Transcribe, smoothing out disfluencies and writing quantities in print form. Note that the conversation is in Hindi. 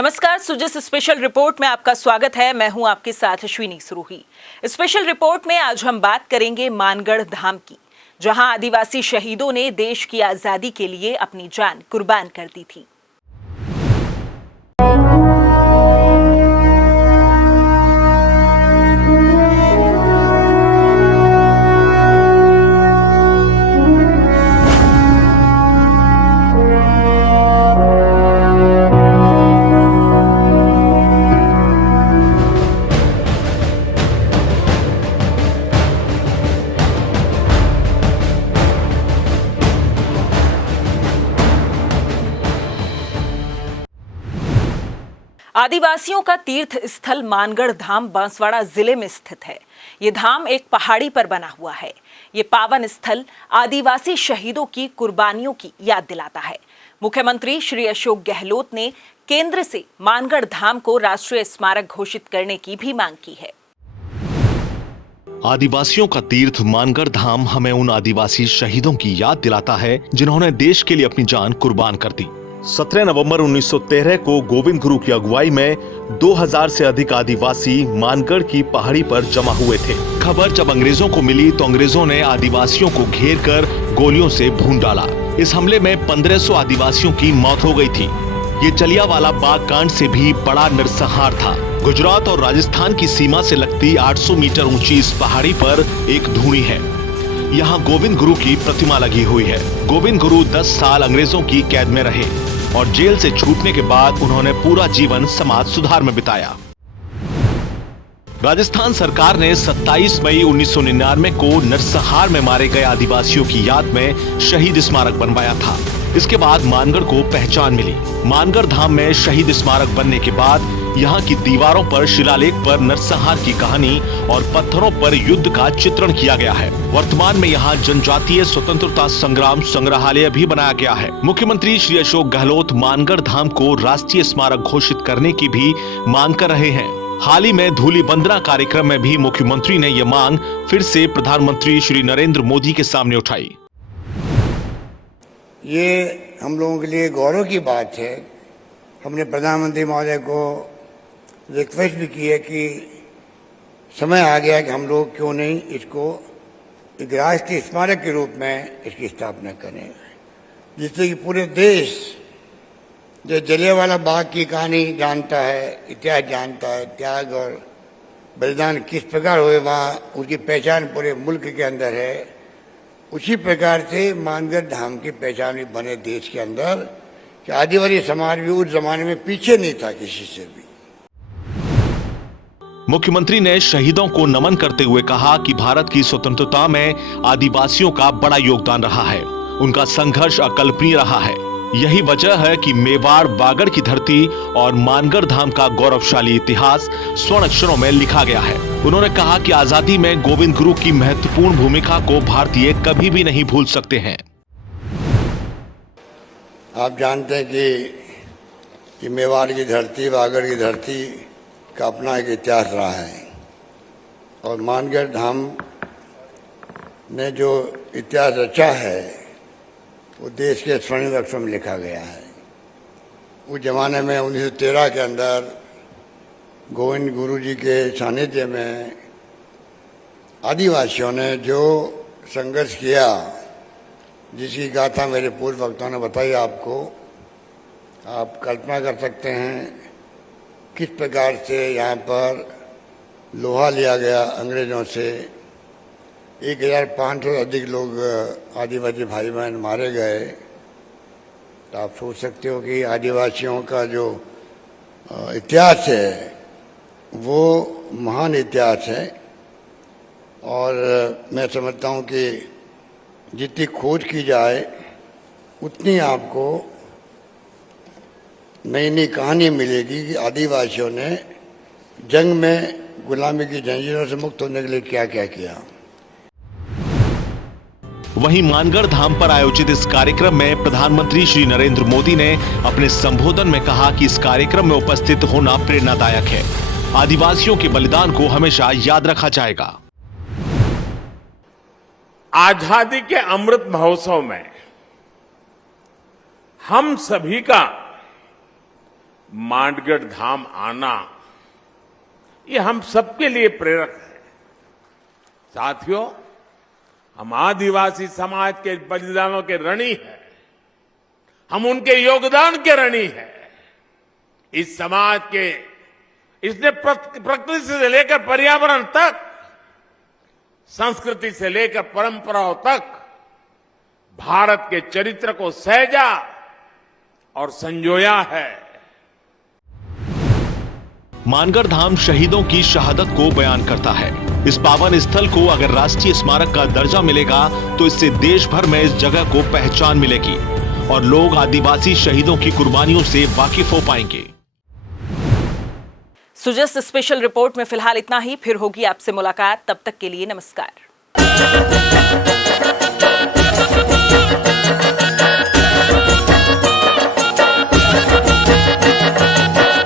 नमस्कार, सुजिस स्पेशल रिपोर्ट में आपका स्वागत है। मैं हूं आपके साथ अश्विनी सुरूही। स्पेशल रिपोर्ट में आज हम बात करेंगे मानगढ़ धाम की, जहां आदिवासी शहीदों ने देश की आजादी के लिए अपनी जान कुर्बान कर दी थी। आदिवासियों का तीर्थ स्थल मानगढ़ धाम बांसवाड़ा जिले में स्थित है। ये धाम एक पहाड़ी पर बना हुआ है। ये पावन स्थल आदिवासी शहीदों की कुर्बानियों की याद दिलाता है। मुख्यमंत्री श्री अशोक गहलोत ने केंद्र से मानगढ़ धाम को राष्ट्रीय स्मारक घोषित करने की भी मांग की है। आदिवासियों का तीर्थ मानगढ़ धाम हमें उन आदिवासी शहीदों की याद दिलाता है जिन्होंने देश के लिए अपनी जान कुर्बान कर दी। 17 नवंबर 1913 को गोविंद गुरु की अगुवाई में 2000 से अधिक आदिवासी मानगढ़ की पहाड़ी पर जमा हुए थे। खबर जब अंग्रेजों को मिली तो अंग्रेजों ने आदिवासियों को घेर कर गोलियों से भून डाला। इस हमले में 1500 आदिवासियों की मौत हो गई थी। ये जलियांवाला बाग कांड से भी बड़ा नरसंहार था। गुजरात और राजस्थान की सीमा से लगती 800 मीटर ऊंची इस पहाड़ी पर एक धूनी है। यहाँ गोविंद गुरु की प्रतिमा लगी हुई है। गोविंद गुरु 10 साल अंग्रेजों की कैद में रहे और जेल से छूटने के बाद उन्होंने पूरा जीवन समाज सुधार में बिताया। राजस्थान सरकार ने 27 मई 1999 को नरसंहार में मारे गए आदिवासियों की याद में शहीद स्मारक बनवाया था। इसके बाद मानगढ़ को पहचान मिली। मानगढ़ धाम में शहीद स्मारक बनने के बाद यहाँ की दीवारों पर शिलालेख पर नरसंहार की कहानी और पत्थरों पर युद्ध का चित्रण किया गया है। वर्तमान में यहाँ जनजातीय स्वतंत्रता संग्राम संग्रहालय भी बनाया गया है। मुख्यमंत्री श्री अशोक गहलोत मानगढ़ धाम को राष्ट्रीय स्मारक घोषित करने की भी मांग कर रहे हैं। हाल ही में धूलि वंदना कार्यक्रम में भी मुख्यमंत्री ने यह मांग फिर से प्रधानमंत्री श्री नरेंद्र मोदी के सामने उठाई। ये हम लोगों के लिए गौरव की बात है। हमने प्रधानमंत्री महोदय को रिक्वेस्ट भी की है कि समय आ गया कि हम लोग क्यों नहीं इसको एक राष्ट्रीय स्मारक के रूप में इसकी स्थापना करें, जिससे कि पूरे देश जो जलियांवाला बाग की कहानी जानता है, इतिहास जानता है, त्याग और बलिदान किस प्रकार हुए वहाँ उसकी पहचान पूरे मुल्क के अंदर है। उसी प्रकार से मानगढ़ धाम की पहचान भी बने देश के अंदर कि आदिवासी समाज भी उस जमाने में पीछे नहीं था किसी से भी। मुख्यमंत्री ने शहीदों को नमन करते हुए कहा कि भारत की स्वतंत्रता में आदिवासियों का बड़ा योगदान रहा है। उनका संघर्ष अकल्पनीय रहा है। यही वजह है कि मेवाड़ बागड़ की धरती और मानगढ़ धाम का गौरवशाली इतिहास स्वर्ण अक्षरों में लिखा गया है। उन्होंने कहा कि आजादी में गोविंद गुरु की महत्वपूर्ण भूमिका को भारतीय कभी भी नहीं भूल सकते हैं। आप जानते हैं कि मेवाड़ की धरती, बागड़ की धरती का अपना एक इतिहास रहा है और मानगढ़ धाम ने जो इतिहास रचा है वो देश के स्वर्णिम अक्षरों में लिखा गया है। उस जमाने में 1913 के अंदर गोविंद गुरु जी के सानिध्य में आदिवासियों ने जो संघर्ष किया, जिसकी गाथा मेरे पूर्व वक्ताओं ने बताई आपको, आप कल्पना कर सकते हैं किस प्रकार से यहाँ पर लोहा लिया गया अंग्रेजों से। 1500 से अधिक लोग आदिवासी भाई बहन मारे गए। तो आप सोच सकते हो कि आदिवासियों का जो इतिहास है वो महान इतिहास है। और मैं समझता हूँ कि जितनी खोज की जाए उतनी आपको नई नई कहानी मिलेगी कि आदिवासियों ने जंग में गुलामी की जंजीरों से मुक्त होने के लिए क्या क्या किया। वहीं मानगढ़ धाम पर आयोजित इस कार्यक्रम में प्रधानमंत्री श्री नरेंद्र मोदी ने अपने संबोधन में कहा कि इस कार्यक्रम में उपस्थित होना प्रेरणादायक है। आदिवासियों के बलिदान को हमेशा याद रखा जाएगा। आजादी के अमृत महोत्सव में हम सभी का मानगढ़ धाम आना ये हम सबके लिए प्रेरक है। साथियों, हम आदिवासी समाज के बलिदानों के ऋणी हैं, हम उनके योगदान के ऋणी हैं। इस समाज के इसने प्रकृति से लेकर पर्यावरण तक, संस्कृति से लेकर परंपराओं तक भारत के चरित्र को सहेजा और संजोया है। मानगढ़ धाम शहीदों की शहादत को बयान करता है। इस पावन स्थल को अगर राष्ट्रीय स्मारक का दर्जा मिलेगा तो इससे देश भर में इस जगह को पहचान मिलेगी और लोग आदिवासी शहीदों की कुर्बानियों से वाकिफ हो पाएंगे। सुजस स्पेशल रिपोर्ट में फिलहाल इतना ही। फिर होगी आपसे मुलाकात, तब तक के लिए नमस्कार।